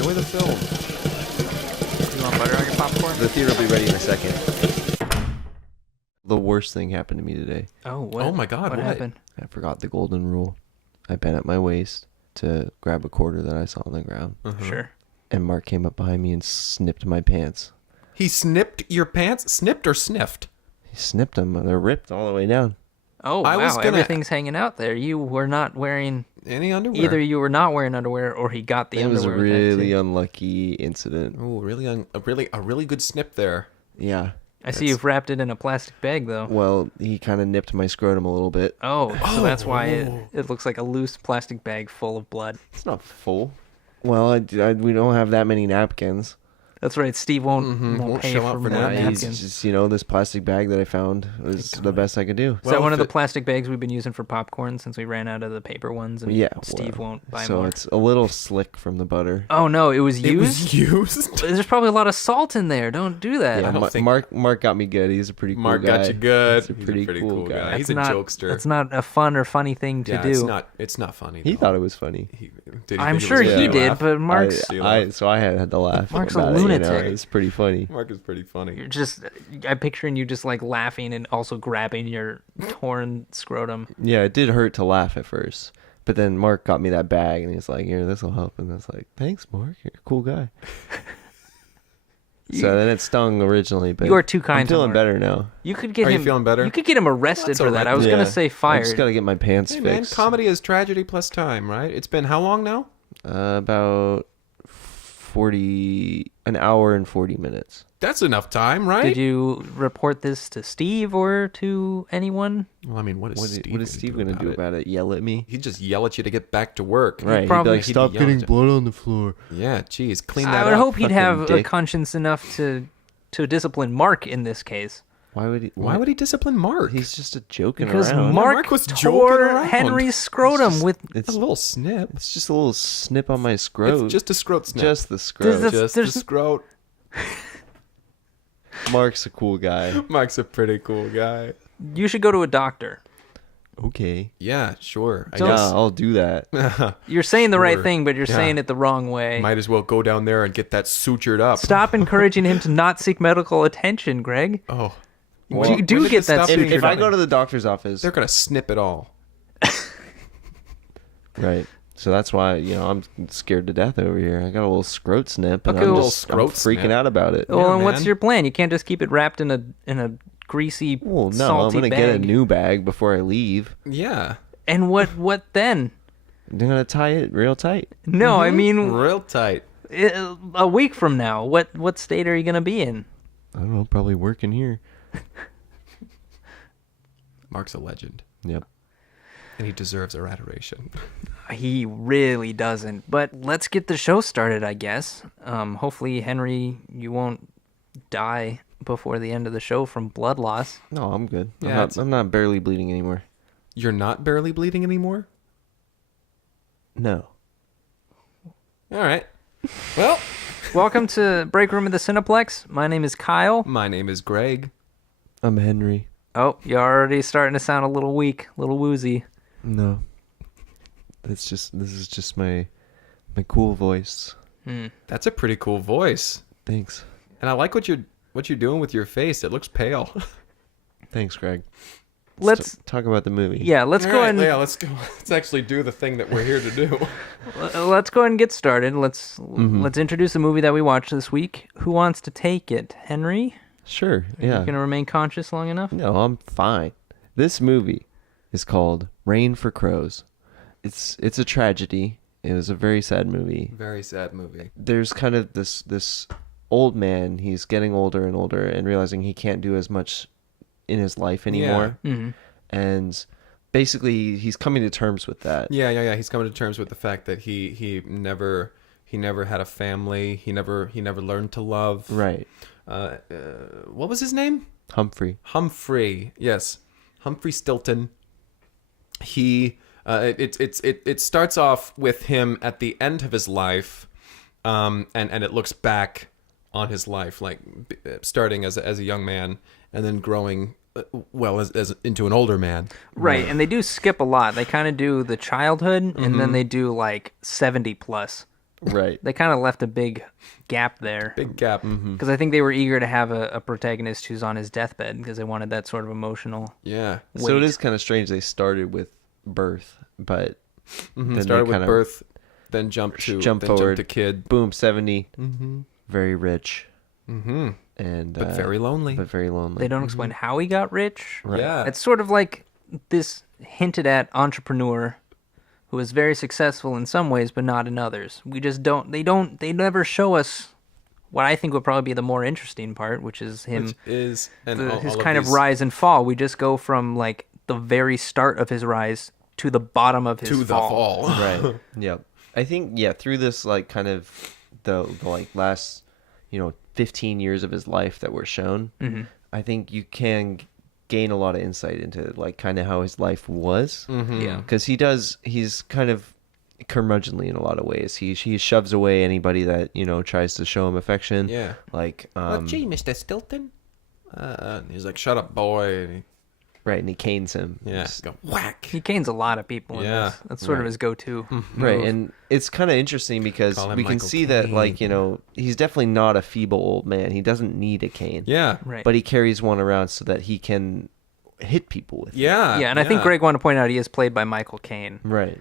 Enjoy the film. You want butter on your popcorn? The theater will be ready in a second. The worst thing happened to me today. Oh, what? Oh my God, what? happened? I forgot the golden rule. I bent at my waist to grab a quarter that I saw on the ground. Sure. And Mark came up behind me and snipped my pants. He snipped your pants? Snipped or sniffed? He snipped them. They're ripped all the way down. Oh, I wow. was gonna- Everything's hanging out there. You were not wearing... Any underwear? Either you were not wearing underwear or he got the It was a underwear. with that, really too. unlucky incident. Oh, a really good snip there. Yeah. I see you've wrapped it in a plastic bag, though. Well, he kind of nipped my scrotum a little bit. Oh, so that's why it looks like a loose plastic bag full of blood. It's not full. Well, we don't have that many napkins. That's right. Steve won't Won't pay show for up for more that. It's napkins. just, this plastic bag that I found was the best I could do. Is that one of the plastic bags we've been using for popcorn since we ran out of the paper ones? And Yeah. Steve won't buy so more. it's a little slick from the butter. Oh no, it was It used. was used? There's probably a lot of salt in there. Don't do that. Yeah, I don't think- Mark got me good. He's a pretty cool Mark guy. got you good. He's a He's pretty cool guy. He's a That's not- jokester. That's not a fun or funny thing to yeah, do. it's not funny. He though. thought it was funny. Did he I'm think it sure was he funny? did, Laugh? but Mark's So I had to laugh. Mark's a about it, lunatic. It's pretty funny. Mark is pretty funny. you're just. I'm picturing you just like laughing and also grabbing your torn scrotum. Yeah, it did hurt to laugh at first. But then Mark got me that bag, and he's like, "Here, this will help." And I was like, "Thanks, Mark. You're a cool guy." So then it stung originally, but You are too kind I'm to feeling Mark. better now. You could get Are you him. feeling better? You could get him arrested That's for all that. right. I was Yeah. gonna say I fired. just gotta get my pants Hey man, fixed. comedy is tragedy plus time, right? It's been how long now? About an hour and 40 minutes. That's enough time, right? Did you report this to Steve or to anyone? Well, I mean, what is Steve gonna do about it? Yell at me? He'd just yell at you to get back to work. Right? He'd be probably- like, he'd be "Stop yelling getting at- blood on the floor." Yeah, geez, clean that I up. would hope he'd fucking have a dick. conscience enough to discipline Mark in this case. Why would he? Why would he discipline Mark? He's just a joking Because around. Mark was joking tore around. Henry's scrotum with. It's a little snip. It's just a little snip on my scrot. It's just a scrot snip. Just the Does scrot. this- just there's- the scrot. Mark's a cool guy. Mark's a pretty cool guy. You should go to a doctor. Okay. Yeah, sure. I Don't- Yeah, guess. I'll do that. You're saying the right Sure. thing, but you're Yeah. saying it the wrong way. Might as well go down there and get that sutured up. Stop encouraging him to not seek medical attention, Greg. Oh. You do when did get this that stop sutured being If I funny? go to the doctor's office, They're gonna snip it all. right? So that's why I'm scared to death over here. I got a little scrot snip, and Okay, I'm well- just I'm Scrot freaking snip. out about it. Well, and what's man. your plan? You can't just keep it wrapped in a greasy, Well, no, salty I'm gonna bag. get a new bag before I leave. Yeah. And what then? I'm gonna tie it real tight. No, I mean Real tight. a week from now. What state are you gonna be in? I don't know, probably working here. Mark's a legend. Yep. And he deserves our adoration. He really doesn't. But let's get the show started, I guess. Hopefully, Henry, you won't die before the end of the show from blood loss. No, I'm good. Yeah, I'm not barely bleeding anymore. You're not barely bleeding anymore? No. All right. Well, Welcome to Break Room of the Cineplex. My name is Kyle. my name is Greg. I'm Henry. Oh, you're already starting to sound a little weak, a little woozy. No. This is just my cool voice. That's a pretty cool voice. Thanks. And I like what you're doing with your face. It looks pale. Thanks, Greg. Let's talk about the movie. yeah, let's All go right, and yeah, let's go. Let's actually do the thing that we're here to do. let's go ahead and get started. Let's Mm-hmm. introduce the movie that we watched this week. Who wants to take it? Henry? Sure. Are you Yeah. gonna remain conscious long enough? No, I'm fine. This movie is called Rain for Crows. It's a tragedy. It was a very sad movie. Very sad movie. There's kind of this old man. He's getting older and older and realizing he can't do as much in his life anymore. Mhm. And basically he's coming to terms with that. Yeah. He's coming to terms with the fact that he never had a family. He never learned to love. Right. What was his name? Humphrey. Humphrey. Yes, Humphrey Stilton. He. It starts off with him at the end of his life, and it looks back on his life, like starting as a young man and then growing as into an older man. Right, and they do skip a lot. They kind of do the childhood, and Mm-hmm. then they do like 70 plus. Right. They kind of left a big gap there. Big gap. Because I think they were eager to have a protagonist who's on his deathbed because they wanted that sort of emotional. Yeah. So it weight. is kind of strange they started with birth, but then Started they with kinda birth, then jump forward to kid. Boom, 70. Mm-hmm. Very rich. Mm-hmm. And But very lonely. But very lonely. They don't explain how he got rich. Right. Yeah. It's sort of like this hinted at entrepreneur who is very successful in some ways but not in others. We just they never show us what I think would probably be the more interesting part, which is him Which is and his all kind of these- rise and fall. We just go from like the very start of his rise to the bottom of his to the fall. Right. Yep. I think through this like kind of the like last 15 years of his life that were shown, I think you can gain a lot of insight into like kind of how his life was. Yeah. Because he's kind of curmudgeonly in a lot of ways. He shoves away anybody that tries to show him affection. Yeah. Like Gee, Mr. Stilton. He's like, shut up, boy. And right, and he canes him. yeah. Just- Go whack. He canes a lot of people in Yeah. this. That's sort of Right. his go-to. Right, move. and it's kind of interesting because Call him we can Michael see that, Caine. like, he's definitely not a feeble old man. He doesn't need a cane. Yeah. Right. But he carries one around so that he can hit people with it. Yeah. yeah, and I think Greg wanted to point out he is played by Michael Caine. Right.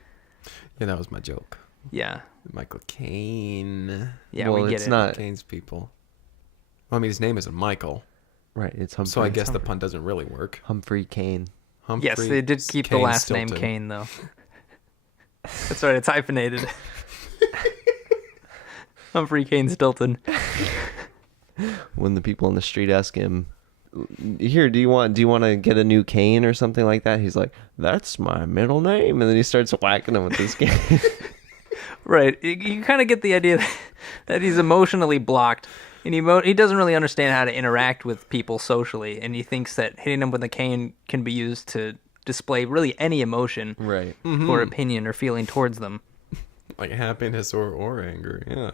Yeah, that was my joke. Yeah. Michael Caine. Yeah, Well, we get it's it. not- Caine's people. Well, I mean, his name isn't Michael, Right, it's Humphrey. so I guess the pun doesn't really work. Humphrey Cane. Humphrey Yes, they did keep the Caine last name Stilton. Caine, though. That's right, it's hyphenated. Humphrey Caine Stilton. When the people on the street ask him, "Here, do you want to get a new cane or something like that?" He's like, "That's my middle name," and then he starts whacking him with his cane. Right. You kind of get the idea that he's emotionally blocked, and he doesn't really understand how to interact with people socially, and he thinks that hitting them with a cane can be used to display really any emotion Right. or opinion or feeling towards them. Like happiness or anger. Yeah.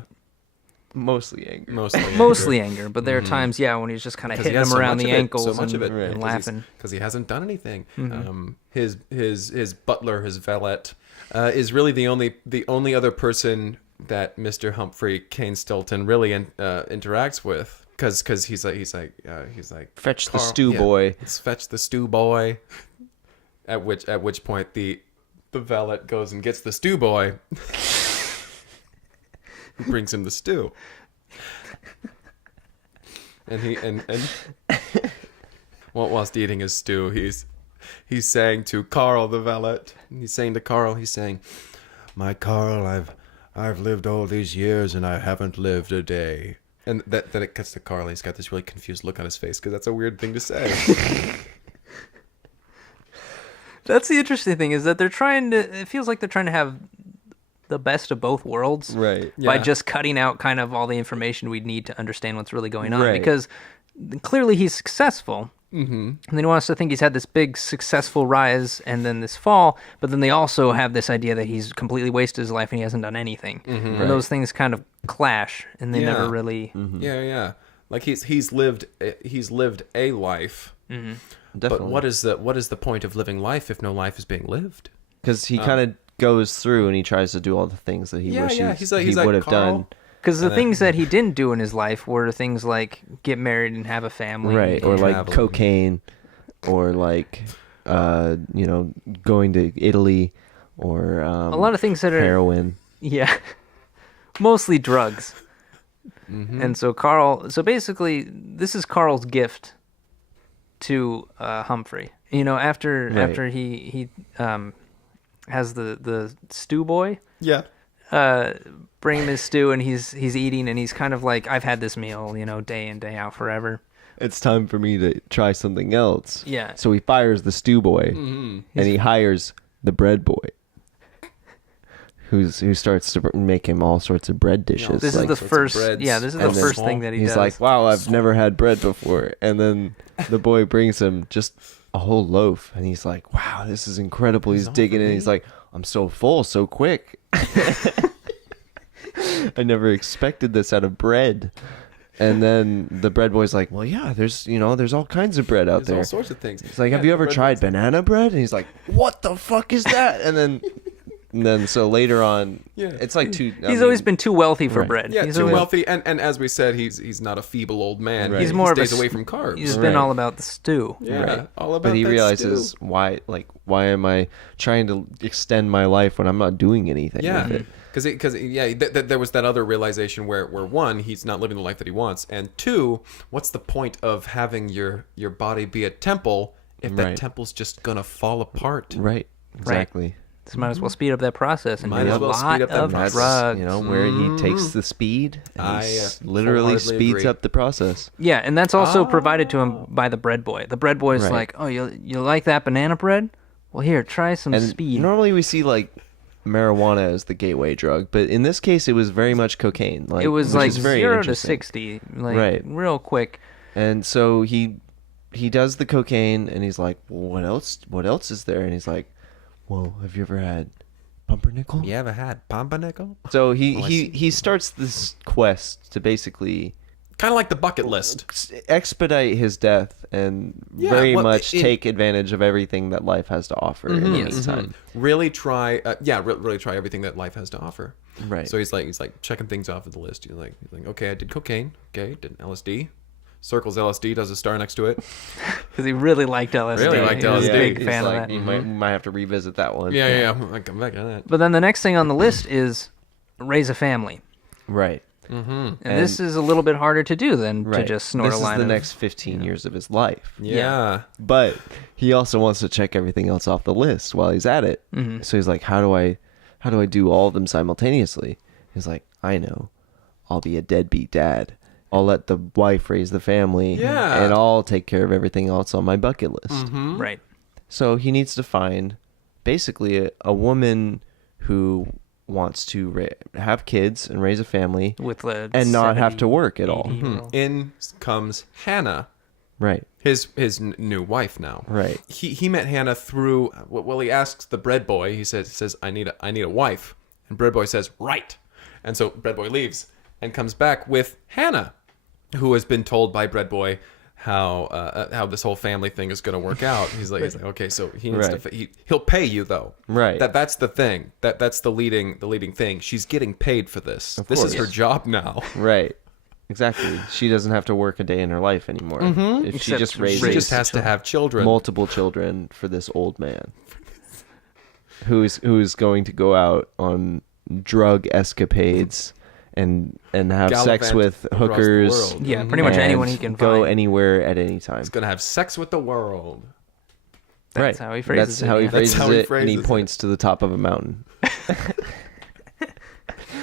Mostly angry. Mostly. Mostly anger, but there are times, when he's just kind of Because he hitting has them so around much the of it, ankles so much of it, Right. and laughing. because he hasn't done anything. His butler, his valet, is really the only other person that Mr. Humphrey Caine Stilton really interacts with. Because he's like Fetch the Carl, stew yeah, boy. Let's fetch the stew boy. At which point the valet goes and gets the stew boy. Who brings him the stew. And whilst eating his stew, he's saying to Carl the valet, "My Carl, I've lived all these years and I haven't lived a day." And then it cuts to Carl. He's got this really confused look on his face because that's a weird thing to say. That's the interesting thing, is that it feels like they're trying to have the best of both worlds. Right. By Yeah. just cutting out kind of all the information we'd need to understand what's really going on. Right. Because clearly he's successful. Mm-hmm. And then he wants to think he's had this big successful rise and then this fall, but then they also have this idea that he's completely wasted his life and he hasn't done anything. And those things kind of clash, and they never Yeah. really... Yeah. Like he's lived a life. But Definitely. what is the point of living life if no life is being lived? Because he kind of goes through and he tries to do all the things that he wishes He's he like would have Carl. done. Because the things that he didn't do in his life were things like get married and have a family. Right. Or like traveling. cocaine, or like, going to Italy, or A lot of things that are... heroin. Yeah. Mostly drugs. And so basically, this is Carl's gift to Humphrey. After he has the stew boy Yeah. bring him his stew, and he's eating, and he's kind of like, I've had this meal, day in, day out, forever. It's time for me to try something else. Yeah. So he fires the stew boy, and he hires the bread boy, who starts to make him all sorts of bread dishes. This is like- the sorts of first, breads. this is the And then first thing that he he's does. like, "Wow, I've never had bread before." And then the boy brings him just a whole loaf, and he's like, "Wow, this is incredible." He's all digging for in. me? He's like, "I'm so full, so quick." I never expected this out of bread. And then the bread boy's like, "Well, yeah, there's all kinds of bread out There's there." all sorts of things. He's like, "Have you ever tried banana bread?" And he's like, "What the fuck is that?" And then And then so later on, Yeah. it's like He's always been too wealthy for Right. bread. Yeah, he's too always, wealthy, and as we said, he's not a feeble old man. Right. He's more of stays a away from carbs. He's Right. been all about the stew. Yeah, Right. all about. But he that realizes stew. why am I trying to extend my life when I'm not doing anything Yeah, with it? because there was that other realization where one, he's not living the life that he wants, and two, what's the point of having your body be a temple if that Right. temple's just gonna fall apart? Right. Exactly. So might as well speed up that process and Might do as a well lot speed up that of process. drugs. You know, where he takes the speed and I, he literally wholeheartedly speeds agree. up the process. Yeah, and that's also provided to him by the bread boy. The bread boy's Right. like, "Oh, you like that banana bread? Well, here, try some And speed." normally we see like marijuana as the gateway drug, but in this case it was very much cocaine. Like, it was which like is very 0 to interesting. 60, like Right. real quick. And so he does the cocaine and he's like, well, what else is there? And he's like, well, have you ever had pumpernickel? You ever had pumpernickel? So I see. he starts this quest to basically Kind of like the bucket list. expedite his death and Yeah, very well, much take advantage of everything that life has to offer in the Yes. meantime. Really try, really try everything that life has to offer. Right. So he's like checking things off of the list. He's like, okay, I did cocaine. Okay, did LSD. Circles LSD, does a star next to it. Because he really liked LSD. Really liked He was a LSD. big he's fan of like, that. You might have to revisit that one. Yeah. I come back on that. But then the next thing on the list is raise a family. Right. And this is a little bit harder to do than to just snort this a line is the of... next 15 years of his life. Yeah. But he also wants to check everything else off the list while he's at it. Mm-hmm. So he's like, how do I do all of them simultaneously? He's like, I know. I'll be a deadbeat dad. I'll let the wife raise the family. Yeah. And I'll take care of everything else on my bucket list. Right. So he needs to find basically a woman who wants to have kids and raise a family With the and not have to 70, work at all. 80-year-old. In comes Hannah, Right. his new wife now. Right. He met Hannah through. Well, he asks the bread boy. He says I need a wife, and bread boy says right, and so bread boy leaves and comes back with Hannah, who has been told by bread boy how this whole family thing is going to work out. He's like okay, so he needs Right. to he'll pay you though. Right. That's the thing. That's the leading thing. She's getting paid for this. This is her course. job now. Right. Exactly. She doesn't have to work a day in her life anymore. If she Except just to raises She just has to have children. multiple children for this old man who's going to go out on drug escapades and have sex Gallivant with across the hookers. world. Yeah, pretty much and anyone he can go find. anywhere at any time. He's gonna have sex with the world. That's how he phrases That's it, how he yeah. phrases That's how he it, and he phrases it. points to the top of a mountain.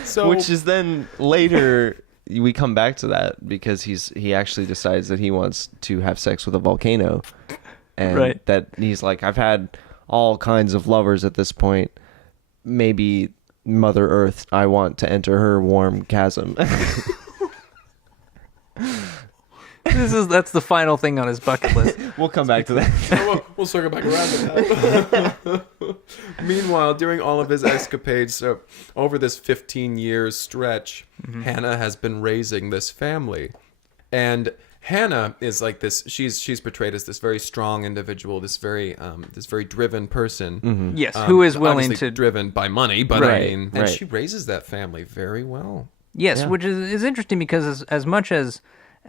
So Which is then later we come back to that because he actually decides that he wants to have sex with a volcano, and Right. that he's like, I've had all kinds of lovers at this point. Maybe Mother Earth, I want to enter her warm chasm. That's the final thing on his bucket list. We'll come back to that. we'll circle back around to that. Meanwhile, during all of his escapades, over this 15 years stretch, Hannah has been raising this family, and Hannah is like this. She's portrayed as this very strong individual, this very driven person. Yes, who is willing obviously to... driven by money, but Right, I mean, and right. she raises that family very well. Yes, Yeah. which is interesting because as much as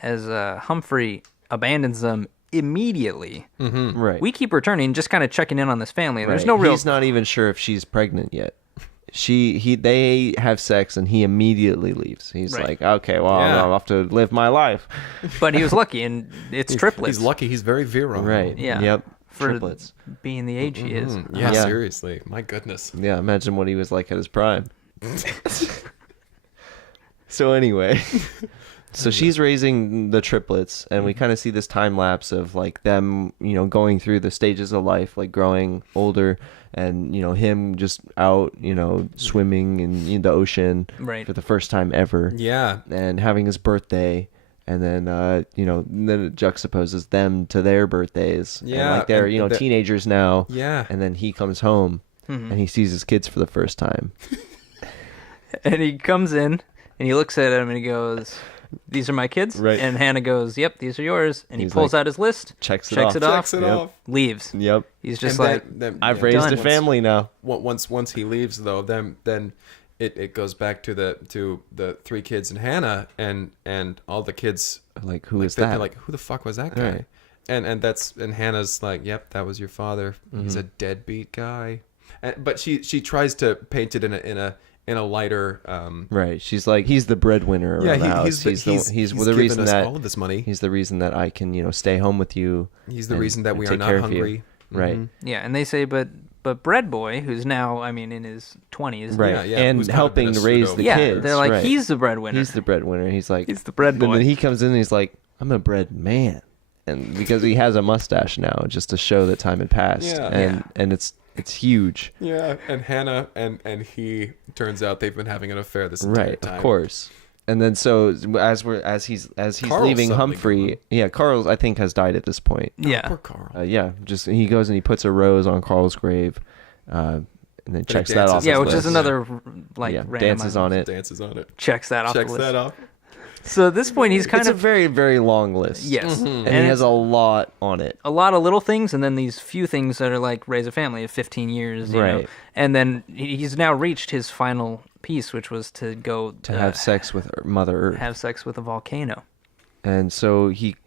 Humphrey abandons them immediately, Right. we keep returning, just kind of checking in on this family. And there's Right. no real... He's not even sure if she's pregnant yet. They have sex and he immediately leaves. He's Right. like, okay, well, Yeah. I'll have to live my life. But he was lucky, and it's triplets. He's lucky. He's very virile. Right. Yeah. Yep. For Triplets. being the age he is. Yeah, Yeah. seriously. My goodness. Yeah, imagine what he was like at his prime. So anyway, so she's raising the triplets, and we kind of see this time lapse of like them, going through the stages of life, like growing older, and him just out, swimming in the ocean Right. for the first time ever, Yeah. and having his birthday. And then, then it juxtaposes them to their birthdays. And, Yeah, like they're, and the- teenagers now. Yeah. And then he comes home and he sees his kids for the first time. And he comes in, and he looks at him, and he goes... these are my kids. Right. And Hannah goes, yep, these are yours. And he He's pulls like, out his list, checks it checks off. it off, Checks it Yep. off. leaves. Yep. He's just And like, I've raised done. a family now. Once he leaves though, then it goes back to the 3 kids and Hannah and all the kids Like, who is they're that? like, who the fuck was that guy? Right. And Hannah's like, yep, that was your father. He's a deadbeat guy. But she tries to paint it in a lighter. Right. She's like, he's the breadwinner around the house. He's the given reason us that all of this money. he's the reason that I can, stay home with you. He's the and- reason that and we are take not care of you. hungry. Right. Mhm. yeah. And they say, but Bread Boy, who's now, I mean, in his 20s. Right. Yeah, and who's kind of helping been to a raise pseudo- the Yeah, kids. they're like, right. he's the breadwinner. He's the breadwinner. He's like, He's the bread And boy. then he comes in and he's like, I'm a bread man. And because he has a mustache now, just to show that time had passed. Yeah. And it's huge. Yeah, and Hannah and he turns out they've been having an affair this entire Right, time. of course. And then so as he's Carl's leaving suddenly Humphrey, gone. yeah, Carl I think has died at this point. Yeah. Poor Carl. Yeah, just he goes and he puts a rose on Carl's grave, and then checks that dances off. Yeah, his which list. is another, like, yeah, random dances item. on it. Dances on it. Checks that off Checks the list. that off. So at this point, he's kind It's a of, very very long list. yes. and he has a lot on it. a lot of little things, and then these few things that are like raise a family of 15 years, you know. Right. And then he's now reached his final piece, which was to go To have sex with Mother Earth. have sex with a volcano. And so he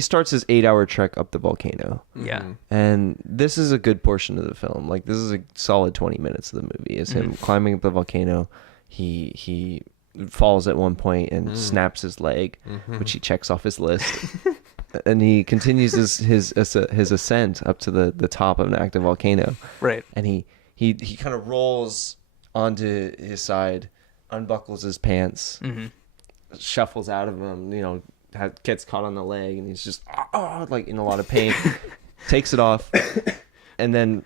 starts his 8-hour trek up the volcano. Yeah. And this is a good portion of the film. Like, this is a solid 20 minutes of the movie. Is him climbing up the volcano. He falls at one point and snaps his leg, which he checks off his list. And he continues his ascent up to the top of an active volcano. Right. And he kind of rolls onto his side, unbuckles his pants, shuffles out of them, gets caught on the leg, and he's just like in a lot of pain. Takes it off, and then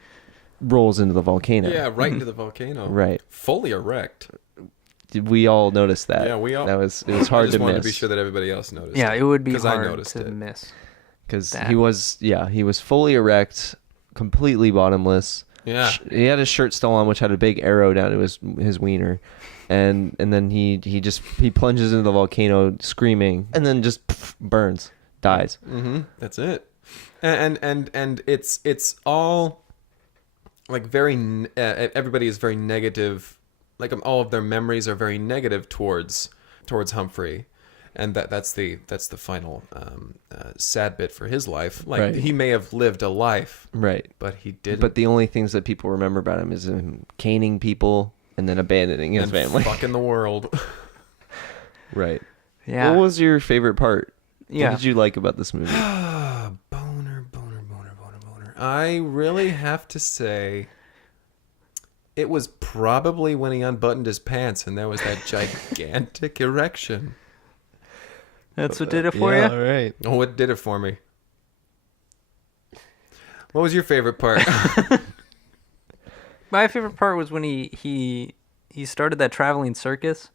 rolls into the volcano. Yeah, right into the volcano. Right. Fully erect. Did we all notice that? Yeah, we all. It was hard I just to wanted miss. to be sure that everybody else noticed. Yeah, it would be 'Cause I hard noticed to it. miss. Because that. he was fully erect, completely bottomless. Yeah. He had his shirt still on, which had a big arrow down to his wiener, and then he plunges into the volcano screaming, and then just burns, dies. Mm-hmm. That's it. And it's all like very. Everybody is very negative. Like all of their memories are very negative towards Humphrey, and that's the final sad bit for his life. Like Right. he may have lived a life, Right. but he didn't. But the only things that people remember about him is him caning people and then abandoning his and family. fucking the world. Right. Yeah. What was your favorite part? Yeah. What did you like about this movie? Boner. I really have to say, it was probably when he unbuttoned his pants and there was that gigantic erection. That's what did it for Yeah, you? all right. Oh, it did it for me. What was your favorite part? My favorite part was when he started that traveling circus,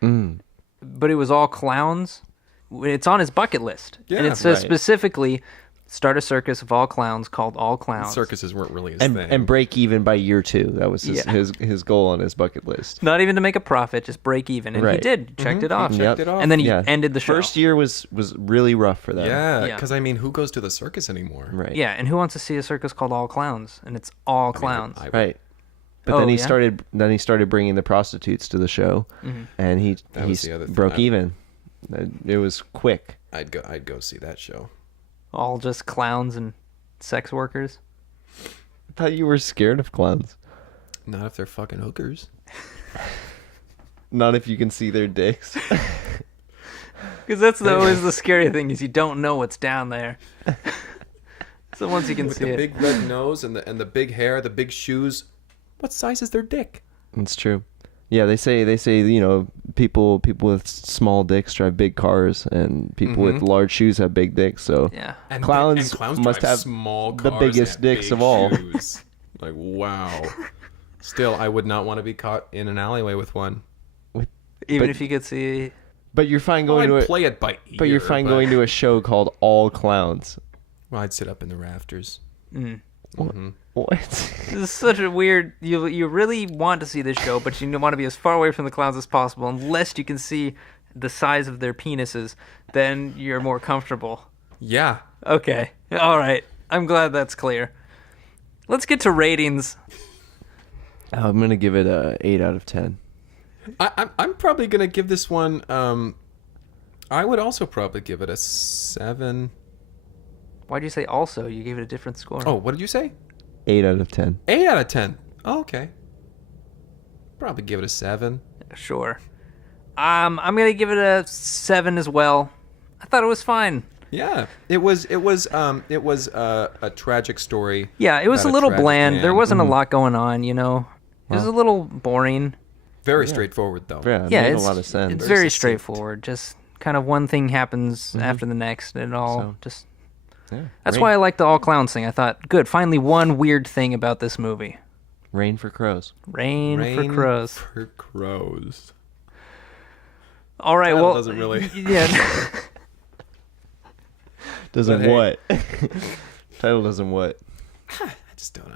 but it was all clowns. It's on his bucket list, and Yeah, it says right. specifically, start a circus of all clowns called All Clowns. Circuses weren't really his And thing. break even by year 2. That was Yeah. his goal on his bucket list. Not even to make a profit, just break even, and he Right. did. Checked it off, He Yep. checked it off. and then he Yeah. ended the show. First year was really rough for them. Yeah, Yeah. because I mean, who goes to the circus anymore? Right. Yeah, and who wants to see a circus called All Clowns? And it's all clowns. I would- Right. But Oh, then he yeah? started bringing the prostitutes to the show, and he That was the other thing. broke even. It was quick. I'd go see that show. All just clowns and sex workers. I thought you were scared of clowns. Not if they're fucking hookers. Not if you can see their dicks. Because that's always the scary thing, is you don't know what's down there. So once you can With see the it. big red nose and the big hair, the big shoes. What size is their dick? It's true. Yeah, they say people with small dicks drive big cars, and people with large shoes have big dicks. So Yeah. And Clowns must drive have small the cars biggest and dicks big of all. shoes. Like, wow. Still, I would not want to be caught in an alleyway with one. Even But- if you could see. but you're fine Well, going I'd to play it by ear. but you're fine going to a show called All Clowns. Well, I'd sit up in the rafters. What? This is such a weird. You really want to see this show, but you want to be as far away from the clowns as possible, unless you can see the size of their penises, then you're more comfortable. Yeah. Okay. All right. I'm glad that's clear. Let's get to ratings. I'm gonna give it a 8 out of 10. I'm probably gonna give this one. I would also probably give it a 7. Why'd you say also? You gave it a different score. Oh, what did you say? 8 out of 10. 8 out of 10. Oh, okay. Probably give it a 7. Sure. I'm gonna give it a 7 as well. I thought it was fine. Yeah, it was a tragic story. Yeah, it was a about little tragic bland. man. There wasn't a lot going on, you know. It was a little boring. Very straightforward, though. Yeah, it Yeah, made it's a lot of sense. It's Very very succinct. straightforward. Just kind of one thing happens after the next, and it all So, just. Yeah. That's why I like the all clowns thing. I thought, good, finally one weird thing about this movie. Rain for crows. Rain for crows. For crows. All right, Title well, doesn't really. Yeah. Doesn't But hey. what? Title doesn't what? I just don't.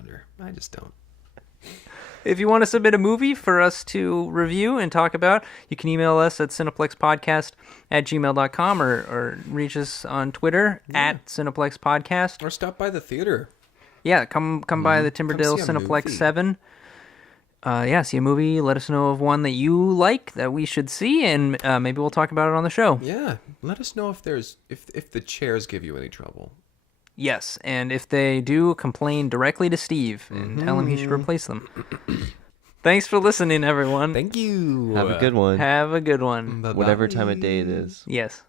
If you want to submit a movie for us to review and talk about, you can email us at cineplexpodcast@gmail.com or reach us on Twitter at cineplexpodcast. Or stop by the theater. Yeah, come by the Timberdale see a Cineplex movie. 7. See a movie. Let us know of one that you like that we should see, and maybe we'll talk about it on the show. Yeah. Let us know if the chairs give you any trouble. Yes, and if they do, complain directly to Steve and tell him he should replace them. Thanks for listening, everyone. Thank you. Have a good one. Have a good one. Bye-bye. Whatever time of day it is. Yes.